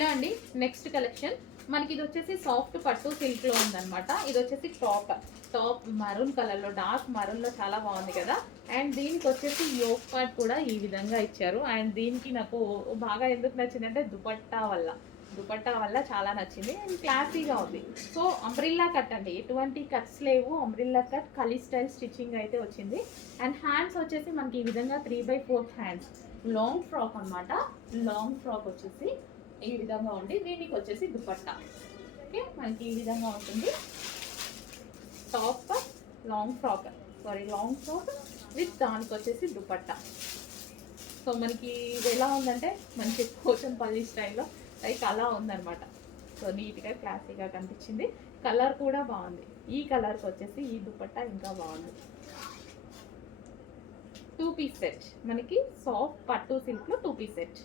Hello అండి, next collection మనకి ఇది వచ్చేసి సాఫ్ట్ పట్టు సిల్క్ లో ఉందన్నమాట. ఇది వచ్చేసి టాప్ మరూన్ కలర్ లో, డార్క్ మరూన్ లో చాలా బాగుంది కదా. అండ్ దీనికి వచ్చేసి యోక్ పార్ట్ కూడా ఈ విధంగా ఇచ్చారు. అండ్ దీనికి నాకు బాగా ఎందుకు నచ్చిందంటే దుపట్టా వల్ల చాలా నచ్చింది. అండ్ క్లాసీగా ఉంది. సో అంబ్రిల్లా కట్ అండి, ఎటువంటి కట్స్ లేవు. అంబ్రిల్లా కట్ కలీ స్టైల్ స్టిచ్చింగ్ అయితే వచ్చింది. అండ్ హ్యాండ్స్ వచ్చేసి మనకి ఈ విధంగా 3/4 హ్యాండ్స్, లాంగ్ ఫ్రాక్ అనమాట. లాంగ్ ఫ్రాక్ వచ్చేసి ఈ విధంగా ఉంది. దీనికి వచ్చేసి దుపట్టా ఓకే మనకి ఈ విధంగా ఉంటుంది. టాప్ లాంగ్ ఫ్రాక్ విత్ దానికి వచ్చేసి దుపట్టా. సో మనకి ఇది ఎలా ఉందంటే మంచి పోచంపల్లి స్టైల్లో లైక్ అలా ఉందన్నమాట. సో నీట్గా క్లాసీగా కనిపించింది. కలర్ కూడా బాగుంది. ఈ కలర్కి వచ్చేసి ఈ దుపట్టా ఇంకా బాగుంది. 2 పీస్ సెట్ మనకి సాఫ్ట్ పట్టు సిల్క్లో 2 పీస్ సెట్.